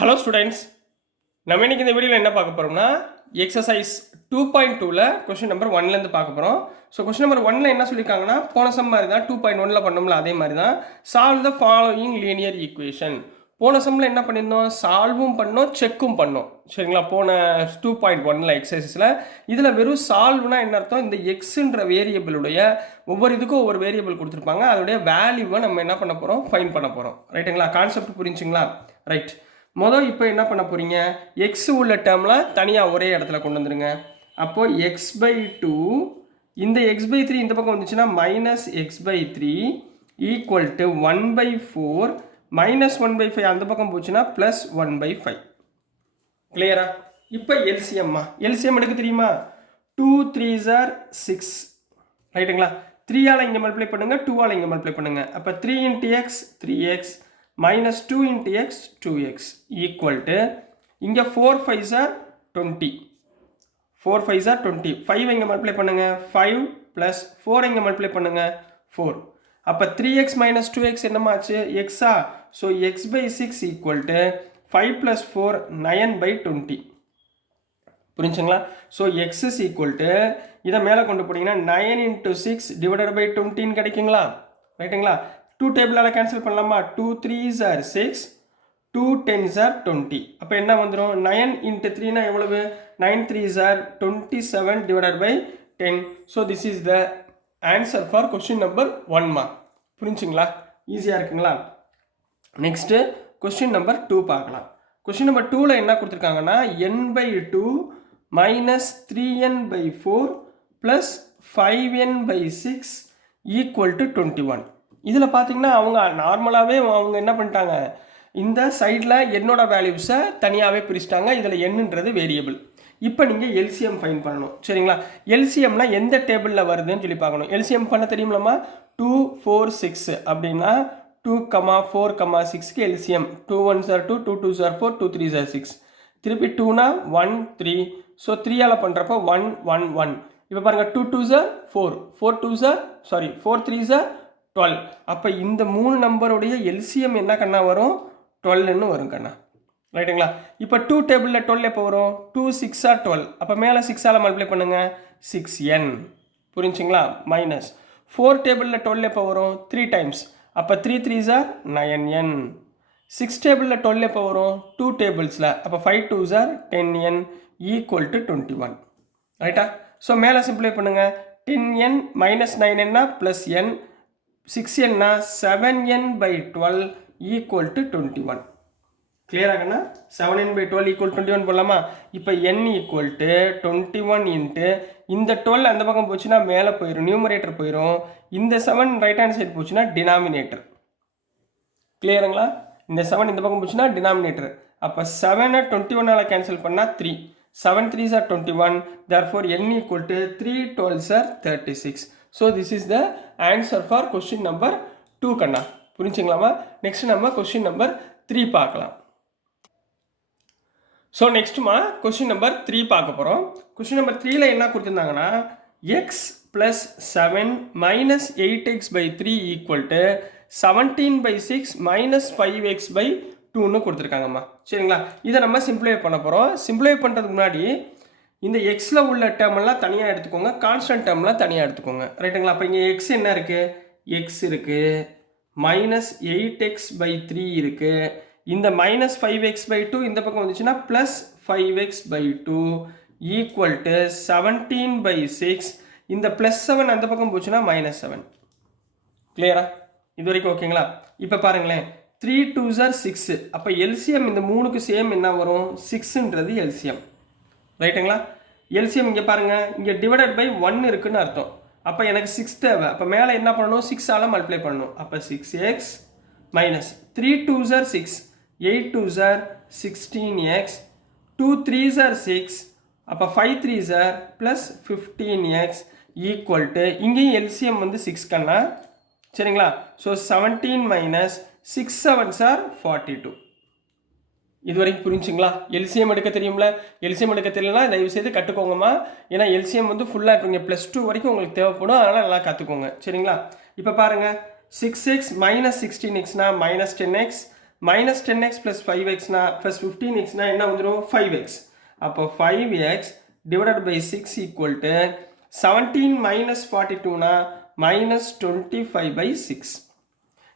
Hello students, நம்ம இன்னைக்கு இந்த வீடியோவில் என்ன பார்க்க போகிறோம்னா எக்ஸசைஸ் 2.2ல் கொஸ்டின் நம்பர் 1லேருந்து பார்க்க போகிறோம். ஸோ கொஸ்டின் நம்பர் 1ல் என்ன சொல்லியிருக்காங்கன்னா போன சம் மாதிரி தான் 2.1ல் பண்ணோம்ல அதே மாதிரி தான் solve the following linear equation. போன சம்மில் என்ன பண்ணியிருந்தோம், சால்வும் பண்ணோம் செக்கும் பண்ணோம் சரிங்களா. போன 2.1ல் எக்ஸசைஸில் இதில் வெறும் சால்வ்னா என்ன அர்த்தம், இந்த எக்ஸுன்ற வேரியபிளுடைய ஒவ்வொரு இதுக்கும் ஒவ்வொரு வேரியபிள் கொடுத்துருப்பாங்க, அதோடைய வேல்யூவை நம்ம என்ன பண்ண போகிறோம், ஃபைன் பண்ண போகிறோம். ரைட்டுங்களா, கான்செப்ட் புரிஞ்சுங்களா? ரைட். இப்போ என்ன பண்ண போகிறீங்க, எக்ஸ் உள்ள டேர்மில் தனியாக ஒரே இடத்துல கொண்டு வந்துடுங்க. அப்போது x/2 இந்த x/3 இந்த பக்கம் வந்துச்சுன்னா -x/3 ஈக்குவல் டு 1/4 -1/5 அந்த பக்கம் போச்சுன்னா +1/5. கிளியரா? இப்போ எல்சிஎம் எடுக்க தெரியுமா? 2 3s are 6 ரைட்டுங்களா. 3ஆல் இங்கே மல்டிப்ளை பண்ணுங்கள், 2ஆல் இங்கே மல்டிப்ளை பண்ணுங்கள். அப்போ 3 × x 3x minus 2 into x 2x equal to இங்க 4 5s are 20. 4 5s are 20. 5 இங்க மல்டிப்ளை பண்ணுங்க, 5 plus 4 இங்க மல்டிப்ளை பண்ணுங்க 4. அப்ப 3x minus 2x என்னமாச்சு, x ah. so x/6 equal to 5 plus 4 9/20. புரிஞ்சுங்களா? so x is equal to இதை மேலே கொண்டு போனீங்கன்னா 9 into 6 divided by 20 கிடைக்குங்களா? ரைட்டுங்களா. 2 டேபிளால் கேன்சல் பண்ணலாமா? 2 3s are 6, 2 10s are 20. அப்போ என்ன வந்துடும், 9 into 3 எவ்வளவு, 9 3s are 27 divided by 10. So this is the answer for question number 1 புரிஞ்சுங்களா? ஈஸியாக இருக்குங்களா? நெக்ஸ்ட்டு கொஸ்டின் நம்பர் 2 பார்க்கலாம். கொஸ்டின் நம்பர் 2ல் என்ன கொடுத்துருக்காங்கன்னா n/2 minus 3n/4 plus 5n/6 equal to 21. இதில் பார்த்தீங்கன்னா அவங்க நார்மலாகவே அவங்க என்ன பண்ணிட்டாங்க, இந்த சைடில் என்னோட வேல்யூஸை தனியாகவே பிரிச்சிட்டாங்க. இதில் என்னன்றது வேரியபிள். இப்போ நீங்கள் எல்சிஎம் ஃபைன் பண்ணணும் சரிங்களா. எல்சிஎம்னா எந்த டேபிளில் வருதுன்னு சொல்லி பார்க்கணும். எல்சிஎம் பண்ண தெரியுமில்லம்மா, 2 4 6 அப்படின்னா 2, 4, 6க்கு LCM 2 1s are 2, 2 2s are 4, 2 3s are 6. திருப்பி 2னா 1 3. ஸோ 3ஆல் பண்ணுறப்போ 1 1 1. இப்போ பாருங்கள் 2 2s are 4, 4 3s are 12. அப்போ இந்த 3 நம்பருடைய எல்சிஎம் என்ன கண்ணா வரும், 12ன்னு வரும் கண்ணா. ரைட்டுங்களா. இப்போ 2 டேபிளில் 12 எப்போ வரும், 2 6 are 12. அப்போ மேலே 6ஆல் மல்டிப்ளை பண்ணுங்க 6n. புரிஞ்சுங்களா. மைனஸ் 4 டேபிளில் 12 எப்போ வரும், 3 டைம்ஸ். அப்போ 3 3s are 9n. 6 டேபிளில் 12 எப்போ வரும், 2 டேபிள்ஸில். அப்போ 5 2s are 10n equal to 21. ரைட்டா. ஸோ மேலே சிம்பிளை பண்ணுங்க, 10n minus 9n plus n, 6n 7n/12 equal to 21. Clear ஆகண்ணா. 7n/12 equal to 21 போடலாமா? இப்போ n equal to 21 into இந்த 12 அந்த பக்கம் போச்சுன்னா மேலே போயிடும், நியூமரேட்டர் போயிடும். இந்த 7 ரைட் ஹேண்ட் சைடு போச்சுன்னா டினாமினேட்டர். கிளியருங்களா. இந்த 7 இந்த பக்கம் போச்சுன்னா டினாமினேட்டர். அப்போ 7 21ஆல் கேன்சல் பண்ணால் 3. 7 3s are 21. Therefore n equal to 3 12s are 36. So this is the answer for question number 2 கண்ணா. புரிஞ்சுங்களாமா? நெக்ஸ்ட் நம்ம கொஸ்டின் நம்பர் 3 பார்க்கலாம். ஸோ நெக்ஸ்ட்டுமா கொஸ்டின் நம்பர் 3 பார்க்க போகிறோம். கொஸ்டின் நம்பர் 3ல் என்ன கொடுத்துருந்தாங்கன்னா x plus 7 minus 8x/3 equal to 17/6 minus 5x/2ன்னு கொடுத்துருக்காங்கம்மா சரிங்களா. இதை நம்ம சிம்பிளிஃபை பண்ண போகிறோம். சிம்பிளிஃபை பண்ணுறதுக்கு முன்னாடி இந்த எக்ஸில் உள்ள டேர்மெல்லாம் தனியாக எடுத்துக்கோங்க, கான்ஸ்டன்ட் டேர்ம்லாம் தனியாக எடுத்துக்கோங்க. ரைட்டுங்களா. அப்போ இங்கே எக்ஸ் என்ன இருக்குது, எக்ஸ் இருக்குது, -8x/3 இருக்குது. இந்த -5x/2 இந்த பக்கம் வந்துச்சுன்னா +5x/2 ஈக்குவல் டு 17/6. இந்த +7 அந்த பக்கம் போச்சுன்னா -7. கிளியரா? இது வரைக்கும் ஓகேங்களா. இப்போ பாருங்களேன், 3 2s are 6. அப்போ எல்சிஎம் இந்த 3க்கு சேம் என்ன வரும், 6ன்றது எல்சிஎம். ரைட்டுங்களா. எல்சிஎம் இங்கே பாருங்கள், இங்கே டிவைடட் பை 1 இருக்குன்னு அர்த்தம். அப்போ எனக்கு 6 தேவை. அப்போ மேலே என்ன பண்ணணும், 6ஆல் மல்டிப்ளை பண்ணணும். அப்போ 6x minus 3 2s are 6, 8 2s are 16x, 2 3s are 6. அப்போ 5 3s are plus 15x equal to இங்கேயும் எல்சிஎம் வந்து 6 கண்ணா சரிங்களா. So 17 minus 6 7s are 42. இது வரைக்கும் புரிஞ்சுங்களா. எல்சிஎம் எடுக்க தெரியும்ல, எல்சிஎம் எடுக்க தெரியலனா தயவுசெய்து கற்றுக்கோங்கம்மா. ஏன்னா எல்சிஎம் வந்து ஃபுல்லாக இப்போ இங்கே +2 வரைக்கும் உங்களுக்கு தேவைப்படும், அதனால் நல்லா கற்றுக்கோங்க சரிங்களா. இப்போ பாருங்கள் 6x minus 16xனா -10x மைனஸ் 10x ப்ளஸ் 5xனா ப்ளஸ் 15xனா என்ன வந்துடும் 5x. அப்போ 5x divided by 6 equal to 17 minus 42னா மைனஸ் 25/6.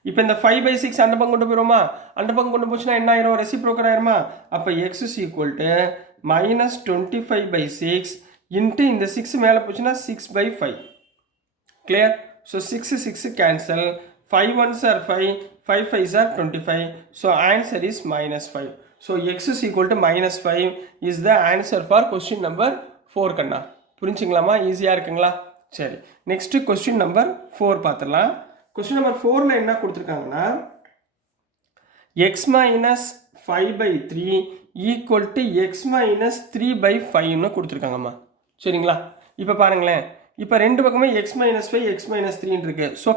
இப்போ இந்த 5/6 அந்த பக்கம் கொண்டு போயிடுமா, அந்த பக்கம் கொண்டு போச்சுன்னா என்ன ஆயிரும், ரெசிப்ரோக்கல் ஆயிருமா. அப்போ X is equal to minus 25/6 into இந்த 6 மேலே போச்சுன்னா 6/5. Clear. So 6 cancel, 5 1s are 5, 5 5s are 25. So answer is -5. So x is equal to -5 is the answer for question number 4 கண்ணா. புரிஞ்சுங்களாமா, ஈஸியாக இருக்குங்களா. சரி, நெக்ஸ்ட் கொஸ்டின் நம்பர் 4 பார்த்துடலாம். Question number 4ல் என்ன கொடுத்துருக்காங்கன்னா x minus 5/3 equal to x minus 3/5ன்னு கொடுத்துருக்காங்கம்மா. சரிங்களா. இப்போ பாருங்களேன், இப்போ ரெண்டு பக்கமே எக்ஸ் மைனஸ் 5 எக்ஸ் மைனஸ் 3 இருக்கு. ஸோ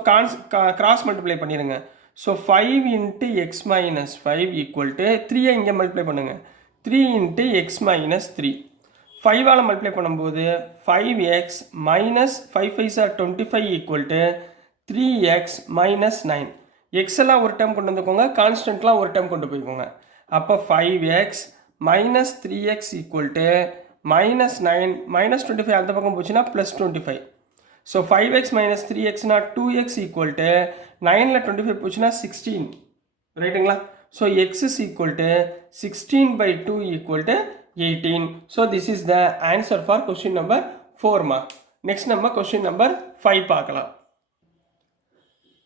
கிராஸ் மல்டிப்ளை பண்ணிடுங்க. So 5 into X minus 5 equal to 3 இங்கே மல்டிப்ளை பண்ணுங்க, 3 இன்ட்டு எக்ஸ் மைனஸ் 3. 5ஆல் மல்டிப்ளை பண்ணும்போது 5x minus 5 5s are 25 equal to 3x minus 9. X எல்லாம் ஒரு டைம் கொண்டு வந்துக்கோங்க, கான்ஸ்டன்ட்லாம் ஒரு டைம் கொண்டு போய்க்கோங்க. அப்போ 5x minus 3x equal to minus 9 minus 25 அந்த பக்கம் போச்சுன்னா ப்ளஸ் 25. ஸோ 5x மைனஸ் 3xனா 2x ஈக்குவல் டு 9ல் 25 போச்சுன்னா 16. ரைட்டுங்களா. So x is equal to 16/2 equal to 18. So this is the answer for question number 4மா. நெக்ஸ்ட் நம்ம கொஸ்டின் நம்பர் 5 பார்க்கலாம்.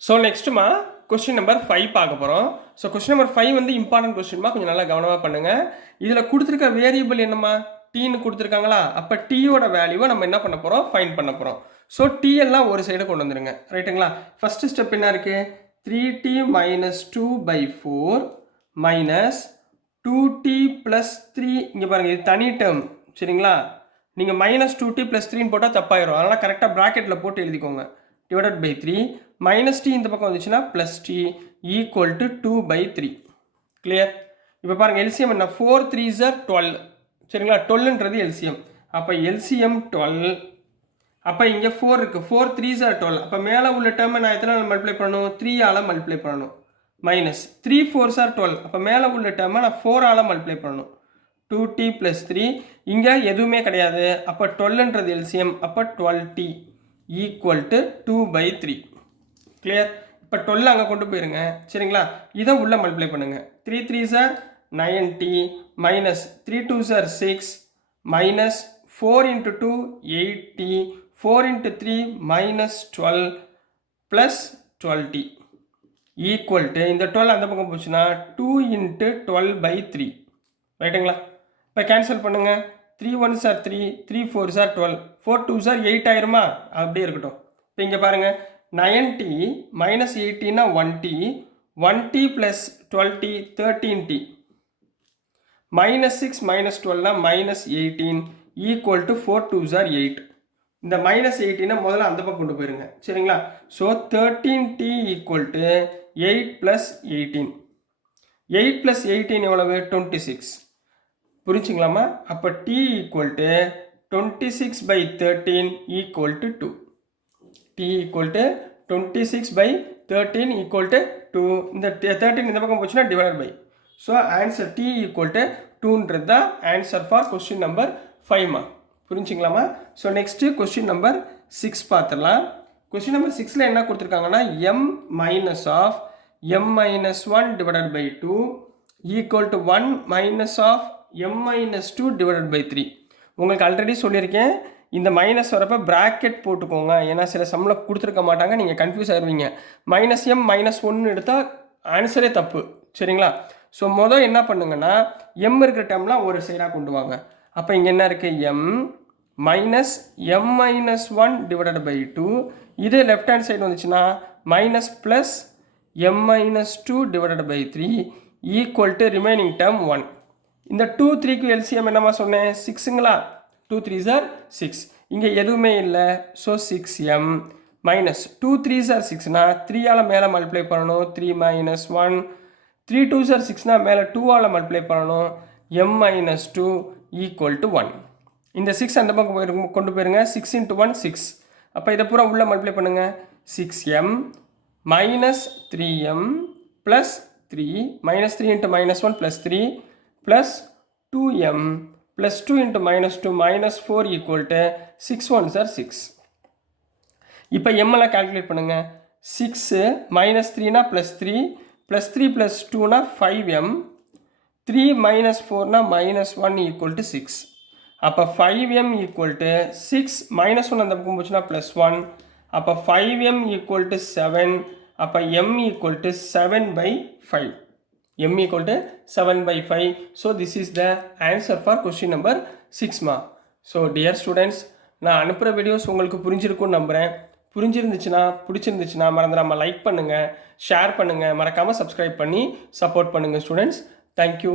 ஸோ நெக்ஸ்ட்டுமா கொஸ்டின் நம்பர் 5 பார்க்க போகிறோம். ஸோ கொஸ்டின் நம்பர் 5 வந்து இம்பார்ட்டன்ட் கொஸ்டின்மா, கொஞ்சம் நல்லா கவனமாக பண்ணுங்கள். இதில் கொடுத்துருக்க வேரியபிள் என்னம்மா, டீன்னு கொடுத்துருக்காங்களா. அப்போ டீயோட வேல்யூவை நம்ம என்ன பண்ண போகிறோம், ஃபைண்ட் பண்ண போகிறோம். ஸோ டி எல்லாம் ஒரு சைடு கொண்டு வந்துருங்க. ரைட்டுங்களா. ஃபஸ்ட்டு ஸ்டெப் என்ன இருக்குது, 3t minus 2/4 minus 2t plus 3. இங்கே பாருங்கள், இது தனி டேர்ம். சரிங்களா. நீங்கள் மைனஸ் 2t ப்ளஸ் 3ன்னு போட்டால் தப்பாயிரும். அதனால் கரெக்டாக ப்ராக்கெட்டில் போட்டு எழுதிக்கோங்க. டிவைடட் பை 3 மைனஸ் டி இந்த பக்கம் வந்துச்சுன்னா plus T equal to 2/3. Clear. இப்போ பாருங்கள், எல்சிஎம் என்ன, 4 3s are 12. சரிங்களா. 12ன்றது எல்சிஎம். அப்போ எல்சிஎம் 12. அப்போ இங்கே 4 இருக்குது, 4 3s are 12. அப்போ மேலே உள்ள டேர்மை நான் எத்தனை மல்டிப்ளை பண்ணணும், 3ஆல் மல்டிப்ளை பண்ணணும். Minus 3 4s are 12. அப்போ மேலே உள்ள டேர்மை நான் 4ஆல் மல்டிப்ளை பண்ணணும். 2t ப்ளஸ் 3 இங்கே எதுவுமே கிடையாது. அப்போ 12ன்றது எல்சிஎம். அப்போ 12t ஈக்குவல் டு 2/3. கிளியர். இப்போ 12 அங்கே கொண்டு போயிருங்க. சரிங்களா. இதை உள்ளே மல்டிப்ளை பண்ணுங்கள். 3 3s are 9t minus 3 2s are 6 minus 4 into 2 8t 4 into 3 minus 12 plus 12t equal to இந்த 12 அந்த பக்கம் போச்சுன்னா 2 into 12/3. ரைட்டுங்களா. இப்போ கேன்சல் பண்ணுங்க. 3 1s are 3 3 4s are 12 4 2s are 8 ஆயிருமா, அப்படியே இருக்கட்டும். இப்போ இங்கே பாருங்கள், 9t மைனஸ் 18னா 1t 1t plus 12t 13t minus 6 minus 12னா minus 18 equal to 4 2s are 8. இந்த மைனஸ் 18 முதல்ல அந்த பக்கம் கொண்டு போயிருங்க. சரிங்களா. So 13t equal to 8 plus 18. 8 plus 18 எவ்வளவு, 26. புரிஞ்சுங்களாமா. அப்போ t equal to 26/13 equal to 2. t equal to 26/13 equal to 2. இந்த 13 இந்த பக்கம் போச்சுன்னா divide by. So answer t equal to 2ன்றது தான் ஆன்சர் ஃபார் கொஸ்டின் நம்பர் 5மா. புரிஞ்சுங்களாமா. ஸோ நெக்ஸ்ட்டு கொஸ்டின் நம்பர் 6 பார்த்துடலாம். கொஸ்டின் நம்பர் 6ல் என்ன கொடுத்துருக்காங்கன்னா m minus of m minus 1 divided by 2 equal to 1 minus of m minus 2 divided by 3. உங்களுக்கு already சொல்லியிருக்கேன், இந்த மைனஸ் வரப்போ ப்ராக்கெட் போட்டுக்கோங்க. ஏன்னா சில சம்மில் கொடுத்துருக்க மாட்டாங்க, நீங்கள் கன்ஃபியூஸ் ஆகிடுவீங்க. மைனஸ் m மைனஸ் 1 எடுத்தால் ஆன்சரே தப்பு. சரிங்களா. ஸோ மொதல் என்ன பண்ணுங்கன்னா, m இருக்கிற டைம்லாம் ஒரு சைடாக கொண்டு வாங்க. அப்போ இங்கே என்ன இருக்குது, m minus m minus 1 divided by 2. இதே லெஃப்ட் ஹேண்ட் சைடு வந்துச்சுன்னா minus plus m minus 2 divided by 3 equal to remaining term 1. இந்த 2 3க்கு எல்சிஎம் என்னமா சொன்னேன், 6ங்களா. 2 3s are 6. இங்கே எதுவுமே இல்லை. So 6m minus 2 3s are 6னா 3ஆல் மேலே மல்டிப்ளை பண்ணணும். 3 மைனஸ் 1 3 2s are 6னா மேலே 2ஆல் மல்டிப்ளை பண்ணணும். m minus 2 equal to 1. இந்த 6 அந்த பக்கம் கொண்டு போயிருங்க. 6 into 1 6. அப்போ இதை பூரா உள்ளே மல்டிப்ளை பண்ணுங்கள். 6m minus 3m plus 3 minus 3 into minus 1 plus 3 plus 2m plus 2 into minus 2 minus 4 equal to 6 ones are 6. இப்போ m எல்லாம் கால்குலேட் பண்ணுங்க. 6 minus 3 plus 3 plus 3 plus 2 5m 3 minus 4 minus 1 equal to 6. அப்போ 5m equal to 6 minus 1 அந்த பக்கம் போச்சுன்னா plus 1. அப்போ 5m equal to 7. அப்போ m equal to 7 by 5. m equal to 7 by 5. So this is the answer for question number 6 ma. So dear students, நான் அனுப்புகிற videos உங்களுக்கு புரிஞ்சிருக்கும்னு நம்புகிறேன். புரிஞ்சிருந்துச்சுன்னா பிடிச்சிருந்துச்சுன்னா மறந்துடாமல் லைக் பண்ணுங்கள், ஷேர் பண்ணுங்கள், மறக்காமல் சப்ஸ்கிரைப் பண்ணி சப்போர்ட் பண்ணுங்கள் ஸ்டூடெண்ட்ஸ். தேங்க்யூ.